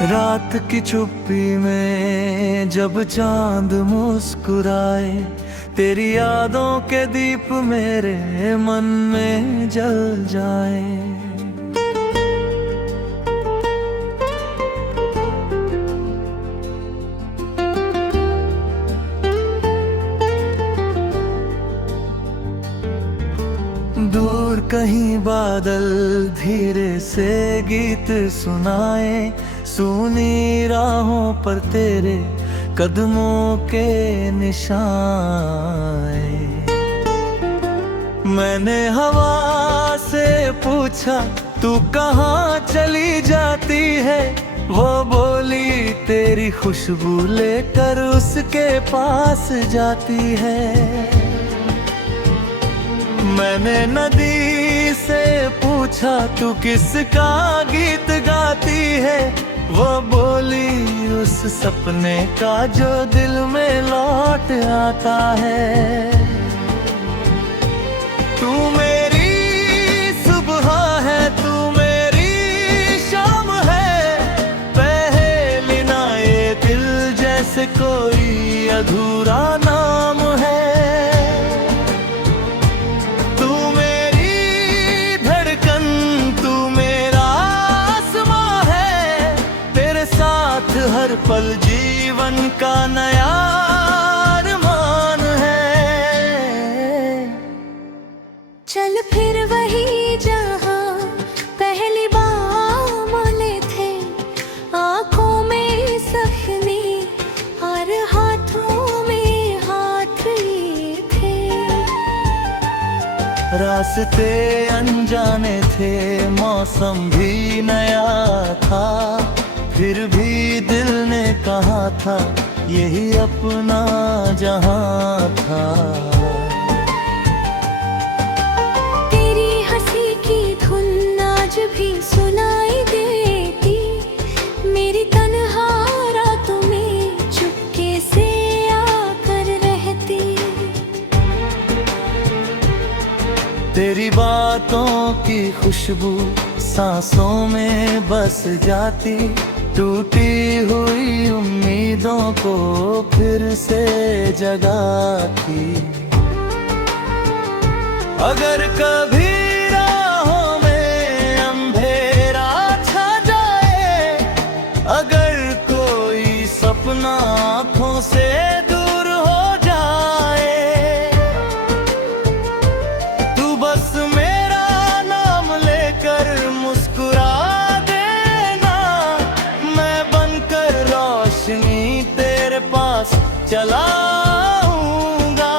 रात की चुप्पी में जब चांद मुस्कुराए, तेरी यादों के दीप मेरे मन में जल जाए। दूर कहीं बादल धीरे से गीत सुनाए, सुनी राहों पर तेरे कदमों के निशान। मैंने हवा से पूछा तू कहाँ चली जाती है, वो बोली तेरी खुशबू लेकर उसके पास जाती है। मैंने नदी से पूछा तू किसका गीत गाती है, वो बोली उस सपने का जो दिल में लौट आता है। तू मेरी सुबह है, तू मेरी शाम है, पहले ना ये दिल जैसे कोई अधूरा नाम है। हर पल जीवन का नया अरमान है। चल फिर वही जहां पहली बार मिले थे, आंखों में सपने और हाथों में हाथ लिए थे। रास्ते अनजाने थे, मौसम भी नया था, फिर भी दिल ने कहा था यही अपना जहां था। तेरी हंसी की धुन आज भी सुनाई देती, मेरी तन्हा रातों में चुपके से आकर रहती। तेरी बातों की खुशबू सांसों में बस जाती, टूटी हुई उम्मीदों को फिर से जगाती। अगर कभी राहों में अंधेरा छा जाए, अगर कोई सपना आँखों से दूर हो जाए, तू बस मेरा नाम लेकर मुस्कुरा तेरे पास चला आऊंगा।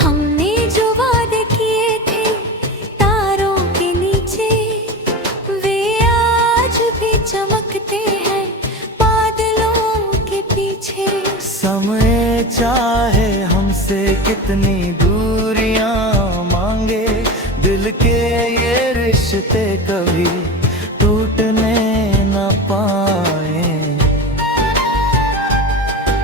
हमने जो वादे किए थे तारों के नीचे, वे आज भी चमकते हैं बादलों के पीछे। समय चाहे हमसे कितनी दूरियां मांगे, दिल के ये रिश्ते कभी टूटने न पाए।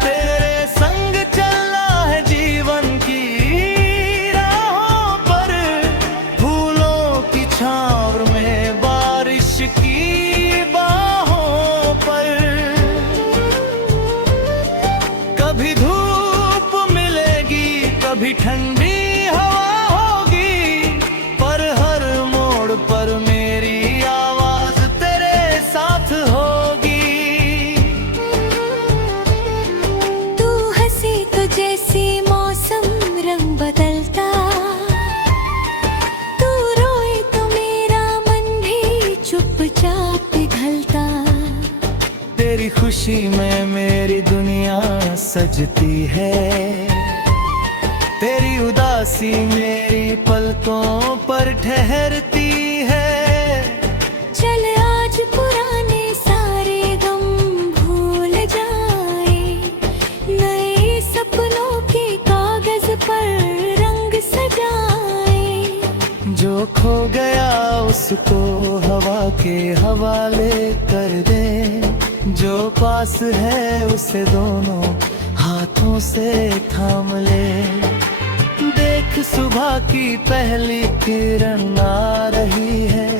तेरे संग चलना है जीवन की राहों पर, फूलों की छाँव में बारिश की बाहों पर। कभी धूप मिलेगी, कभी ठंडी हवा होगी, पर हर मोड़ पर मेरी तेरी खुशी में मेरी दुनिया सजती है, तेरी उदासी मेरी पलकों पर ठहरती है। चल आज पुराने सारे गम भूल जाए, नए सपनों के कागज पर रंग सजाए। जो खो गया उसको हवा के हवाले कर दे, जो पास है उसे दोनों हाथों से थाम ले। देख सुबह की पहली किरण आ रही है,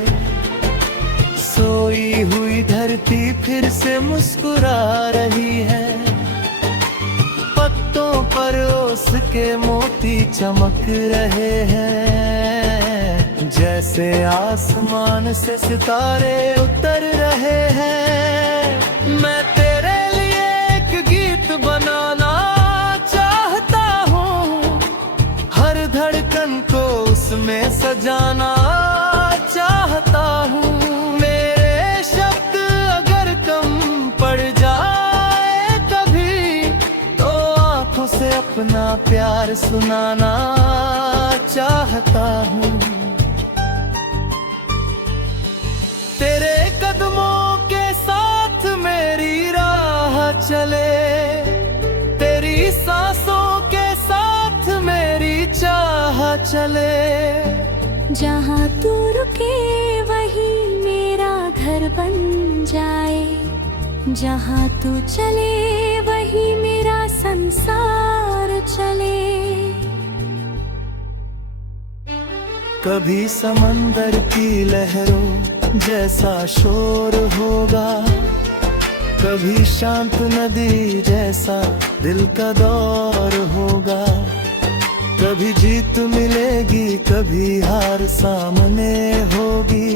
खोई हुई धरती फिर से मुस्कुरा रही है, पत्तों पर ओस के मोती चमक रहे हैं, जैसे आसमान से सितारे उतर रहे हैं। मैं तेरे लिए एक गीत बनाना चाहता हूँ, हर धड़कन को उसमें सजाना चाहता हूँ। मेरे शब्द अगर कम पड़ जाए कभी, तो आंखों से अपना प्यार सुनाना चाहता हूँ। तेरे कदमों के साथ मेरी राह चले, तेरी सांसों के साथ मेरी चाह चले। जहाँ तू रुके वही मेरा घर बन जाए, जहाँ तू चले वही मेरा संसार चले। कभी समंदर की लहरों जैसा शोर होगा, कभी शांत नदी जैसा दिल का दौर होगा। कभी जीत मिलेगी कभी हार सामने होगी,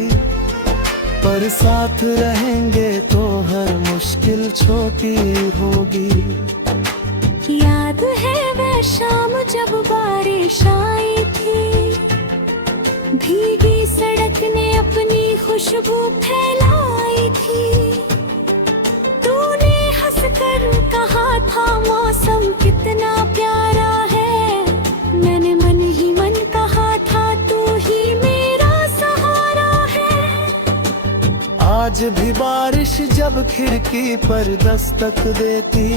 पर साथ रहेंगे तो हर मुश्किल छोटी होगी। याद है वह शाम जब बारिश आई थी, भीगी सड़क ने अपनी खुशबू फैलाई थी। तूने हंसकर कहा था मौसम कितना प्यारा है, मैंने मन ही मन कहा था तू ही मेरा सहारा है। आज भी बारिश जब खिड़की पर दस्तक देती,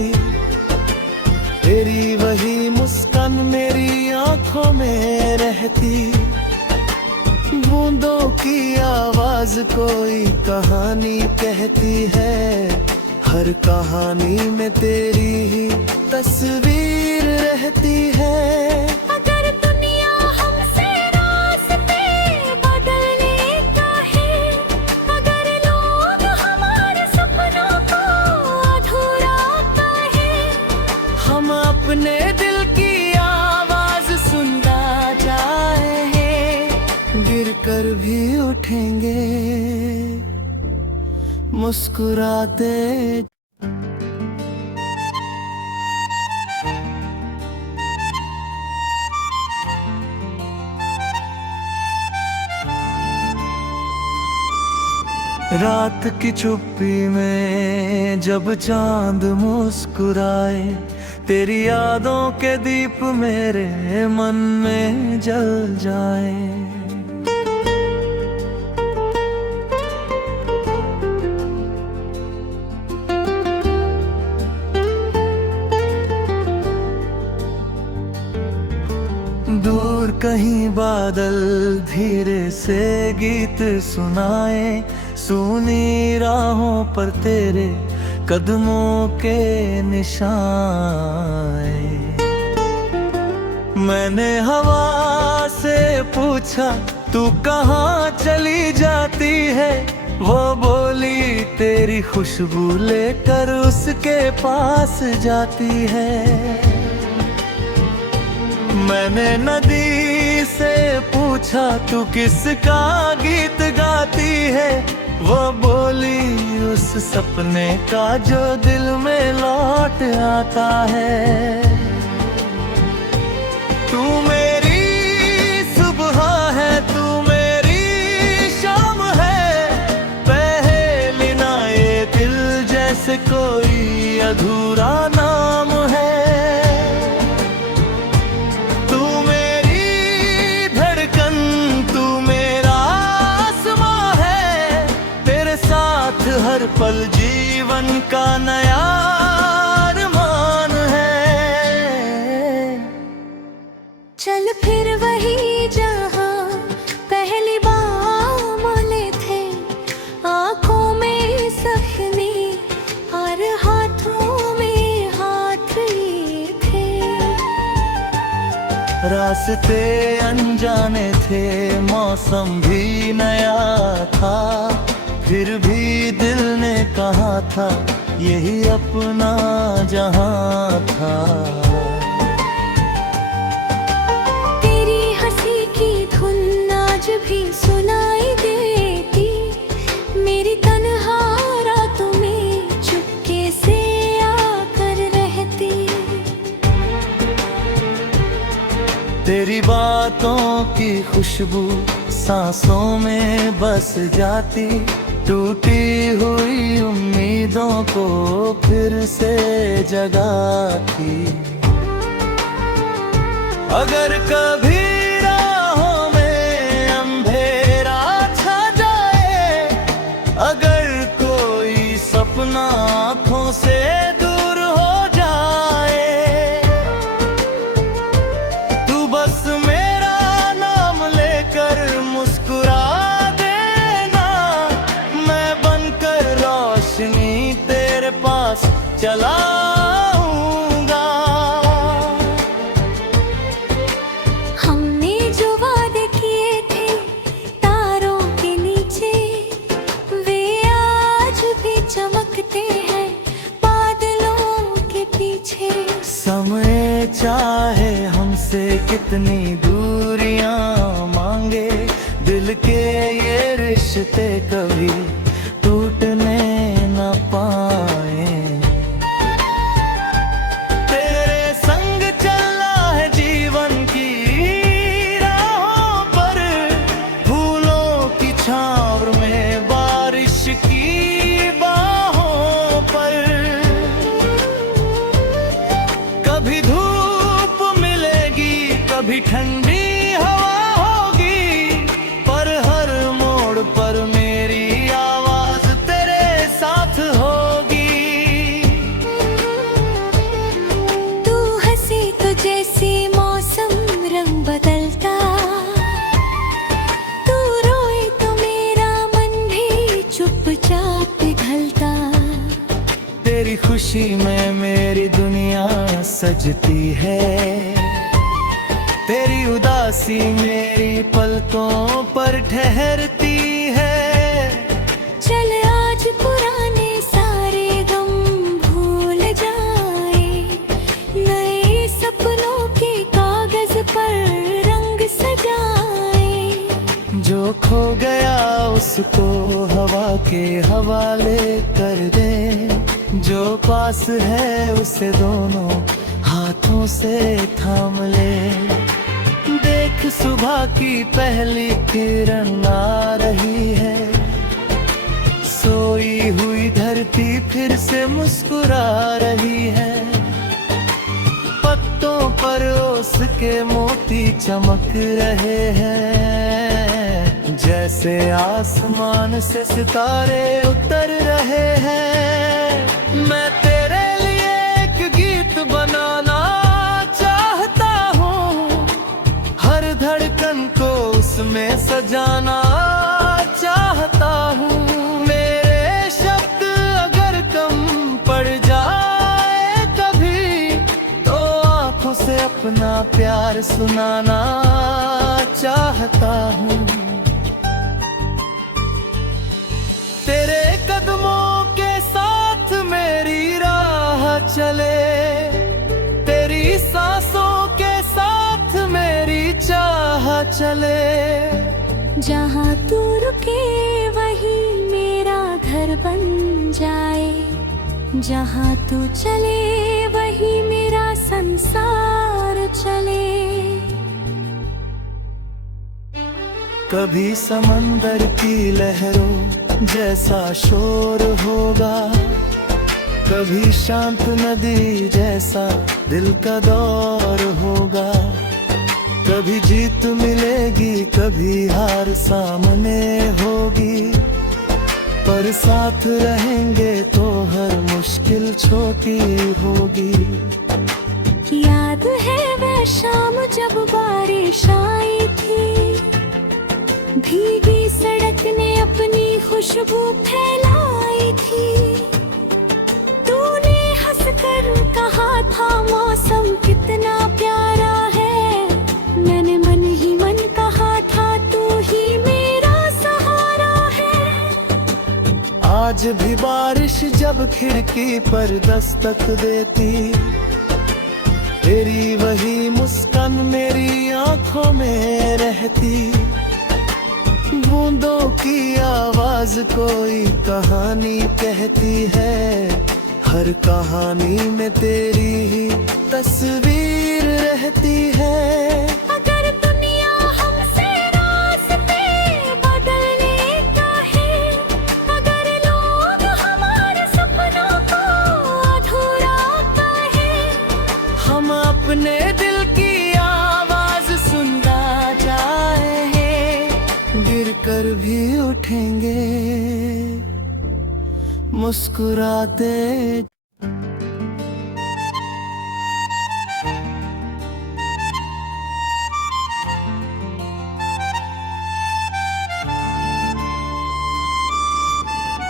तेरी वही मुस्कान मेरी आंखों में रहती। बूंदों की आवाज कोई कहानी कहती है, हर कहानी में तेरी ही तस्वीर रहती है। अगर दुनिया हमसे रास्ते बदलने का है, अगर लोग हमारे सपनों को अधूरा कहे, हम अपने दिल की आवाज सुनता जाए, गिर कर भी उठेंगे मुस्कुराते। रात की चुप्पी में जब चांद मुस्कुराए, तेरी यादों के दीप मेरे मन में जल जाए। दूर कहीं बादल धीरे से गीत सुनाए, सुनी राहों पर तेरे कदमों के निशान। मैंने हवा से पूछा तू कहाँ चली जाती है, वो बोली तेरी खुशबू लेकर उसके पास जाती है। मैंने नदी से पूछा तू किसका गीत गाती है, वो बोली उस सपने का जो दिल में लौट आता है। तू मेरी सुबह है, तू मेरी शाम है, पहले ना ये दिल जैसे कोई अधूरा नाम है। हर पल जीवन का नया अरमान है। चल फिर वही जहाँ पहली बार मिले थे, आँखों में सपने और हाथों में हाथ लिए थे। रास्ते अनजाने थे, मौसम भी नया था, फिर भी दिल ने कहा था यही अपना जहां था। तेरी हंसी की धुन आज भी सुनाई देती, मेरी तन्हा रातों में चुपके से आकर रहती। तेरी बातों की खुशबू सांसों में बस जाती, टूटी हुई उम्मीदों को फिर से जगाती। अगर कभी राहों में अंधेरा छा जाए, अगर कोई सपना आँखों से दूर हो जाए, तू बस मेरा नाम लेकर मुस्कुरा देना, मैं बनकर रोशनी तेरे पास चला आऊंगा। हमने जो वादे किए थे तारों के नीचे, वे आज भी चमकते हैं बादलों के पीछे। समय चाहे हमसे कितनी दूरियां मांगे, दिल के ये रिश्ते कभी टूटने न पाए। तेरे संग चलना है जीवन की राहों पर, फूलों की छाँव में बारिश की बाहों पर। कभी धूप मिलेगी, कभी ठंडी हवा होगी, पर हर मोड़ पर मेरी आवाज तेरे साथ होगी। तू हंसी तो जैसे मौसम रंग बदलता, तू रोए तो मेरा मन भी चुपचाप पिघलता। तेरी खुशी में मेरी दुनिया सजती है, तेरी उदासी मेरी पलकों पर ठहरती है। चल आज पुराने सारे गम भूल जाए, नए सपनों के कागज पर रंग सजाए। जो खो गया उसको हवा के हवाले कर दे, जो पास है उसे दोनों हाथों से थाम ले। देख सुबह की पहली किरण आ रही है, सोई हुई धरती फिर से मुस्कुरा रही है। पत्तों पर ओस के मोती चमक रहे हैं, जैसे आसमान से सितारे उतर रहे हैं। मैं तेरे लिए एक गीत बनाना चाहता हूँ, हर धड़कन को उसमें सजाना चाहता हूँ। मेरे शब्द अगर कम पड़ जाए कभी, तो आँखों से अपना प्यार सुनाना चाहता हूँ। तेरे कदमों के साथ मेरी राह चले, तेरी सांसों के साथ मेरी चाह चले। जहाँ तू रुके वही मेरा घर बन जाए, जहाँ तू चले वही मेरा संसार चले। कभी समंदर की लहरों जैसा शोर होगा, कभी शांत नदी जैसा दिल का दौर होगा। कभी जीत मिलेगी, कभी हार सामने होगी, पर साथ रहेंगे तो हर मुश्किल छोटी होगी। याद है वह शाम जब बारिश आई थी, भीगी सड़क ने अपनी खुशबू फैलाई थी। तूने हंसकर कहा था मौसम कितना प्यारा है, मैंने मन ही मन कहा था तू ही मेरा सहारा है। आज भी बारिश जब खिड़की पर दस्तक देती, तेरी वही मुस्कान मेरी आंखों में रहती। बूंदों की आवाज कोई कहानी कहती है, हर कहानी में तेरी ही तस्वीर रहती है। अगर दुनिया हमसे रास्ते बदलने का है, अगर लोग हमारे सपनों को अधूरा कहे, हम अपने दिल की आवाज सुनता जाए, गिर कर भी उठेंगे मुस्कुराते।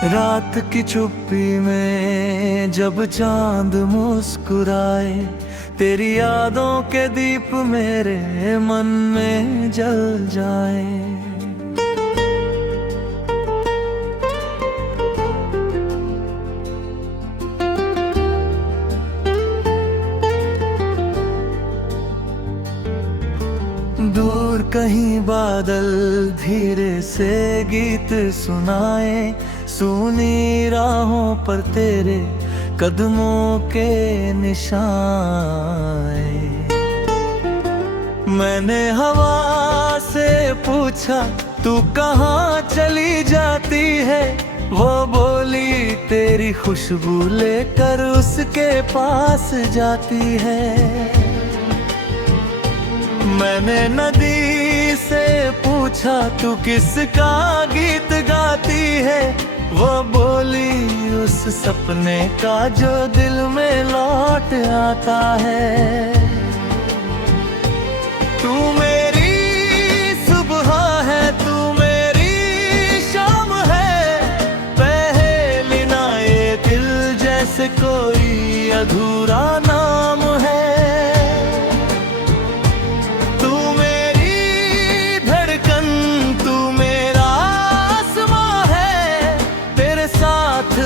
रात की चुप्पी में जब चांद मुस्कुराए, तेरी यादों के दीप मेरे मन में जल जाए। दूर कहीं बादल धीरे से गीत सुनाए, सुनी राहों पर तेरे कदमों के निशान। मैंने हवा से पूछा तू कहाँ चली जाती है, वो बोली तेरी खुशबू लेकर उसके पास जाती है। मैंने नदी से पूछा तू किसका गीत गाती है, वो बोली उस सपने का जो दिल में लौट आता है। तू मेरी सुबह है, तू मेरी शाम है, पहले ना ये दिल जैसे कोई अधूरा नाम है।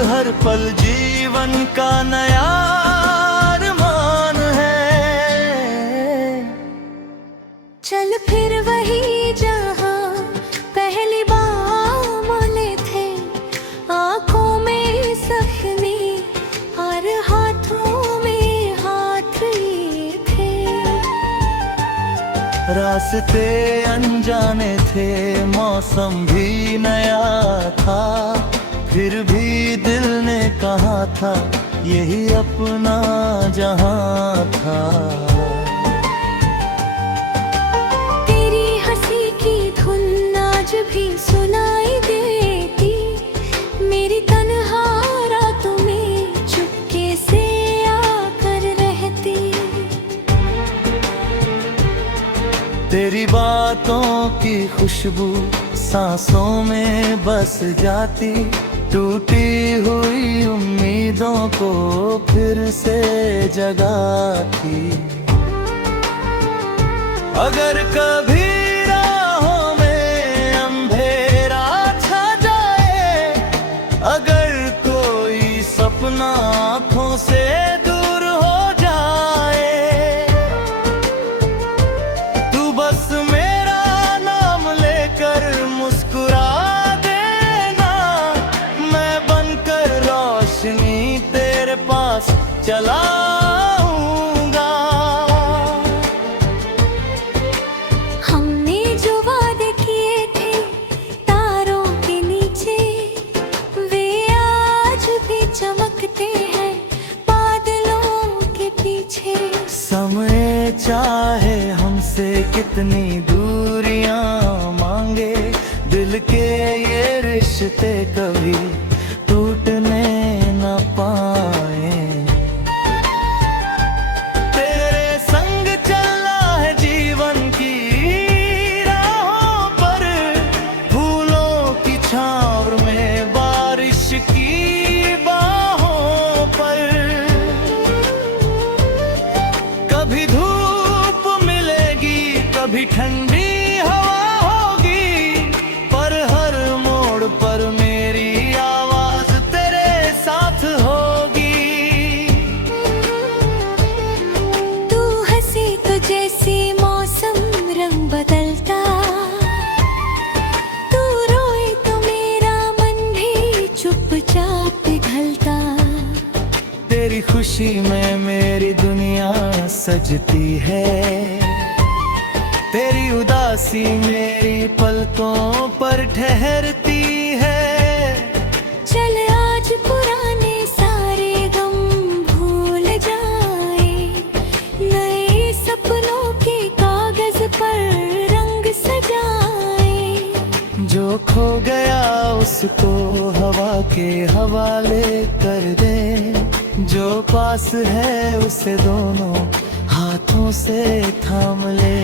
हर पल जीवन का नया अरमान है। चल फिर वही जहां पहली बार मिले थे, आंखों में सपने और हाथों में हाथ थे। रास्ते अनजाने थे, मौसम भी नया था, फिर भी दिल ने कहा था यही अपना जहां था। तेरी हंसी की धुन आज भी सुनाई देती, मेरी तन्हा रातों में चुपके से आकर रहती। तेरी बातों की खुशबू सांसों में बस जाती, टूटी हुई उम्मीदों को फिर से जगाती। अगर कभी राहों में अंधेरा छा जाए, अगर कोई सपना आँखों से दूर हो जाए, तू बस मेरा नाम लेकर मुस्कुरा तेरे पास चला आऊंगा। हमने जो वादे किए थे तारों के नीचे, वे आज भी चमकते हैं बादलों के पीछे। समय चाहे हमसे कितनी दूरियां मांगे, दिल के ये रिश्ते कभी टूटने न पाए। तेरे संग चलना है जीवन की राहों पर, फूलों की छाँव में बारिश की बाहों पर। कभी धूप मिलेगी, कभी ठंडी हवा होगी, पर हर मोड़ पर मेरी आवाज तेरी खुशी में मेरी दुनिया सजती है, तेरी उदासी मेरी पलकों पर ठहरती है। चल आज पुराने सारे गम भूल जाए, नए सपनों के कागज पर रंग सजाए। जो खो गया उसको हवा के हवाले कर दे, जो पास है उसे दोनों हाथों से थाम ले।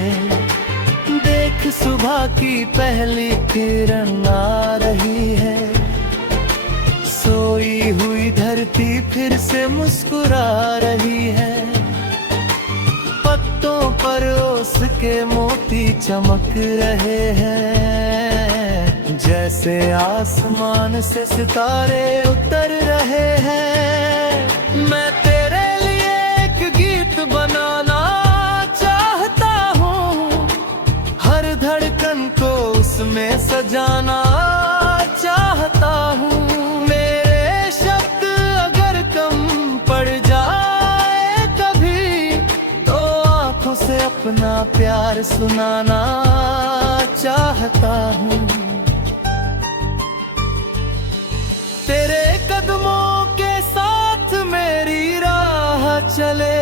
देख सुबह की पहली किरण आ रही है, सोई हुई धरती फिर से मुस्कुरा रही है। पत्तों पर ओस के मोती चमक रहे हैं, जैसे आसमान से सितारे उतर रहे हैं। मैं तेरे लिए एक गीत बनाना चाहता हूँ, हर धड़कन को उसमें सजाना चाहता हूँ। मेरे शब्द अगर कम पड़ जाए कभी, तो आंखों से अपना प्यार सुनाना चाहता हूँ। तेरे कदमों के साथ मेरी राह चले,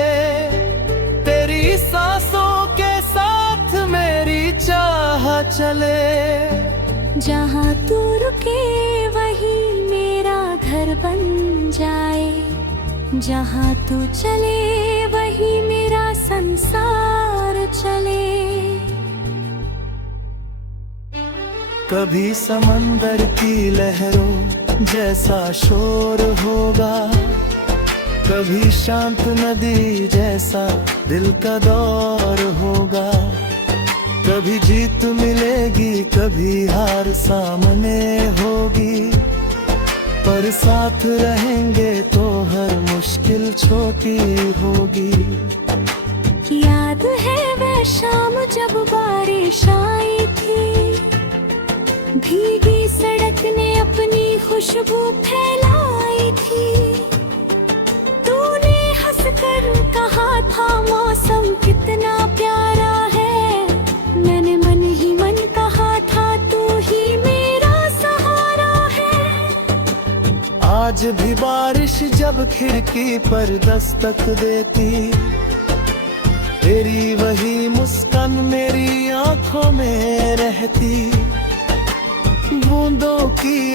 तेरी सांसों के साथ मेरी चाह चले। जहाँ तू रुके वही मेरा घर बन जाए, जहाँ तू चले वही मेरा संसार चले। कभी समंदर की लहरों जैसा शोर होगा, कभी शांत नदी जैसा दिल का दौर होगा। कभी जीत मिलेगी कभी हार सामने होगी, पर साथ रहेंगे तो हर मुश्किल छोटी होगी। याद है वह शाम जब बारिश आई थी, भीगी सड़क ने अपनी खुशबू फैलाई थी। तूने हंसकर कहा था मौसम कितना प्यारा है, मैंने मन ही मन कहा था तू ही मेरा सहारा है। आज भी बारिश जब खिड़की पर दस्तक देती, तेरी वही मुस्कान मेरी आंखों में रहती। बूंदों की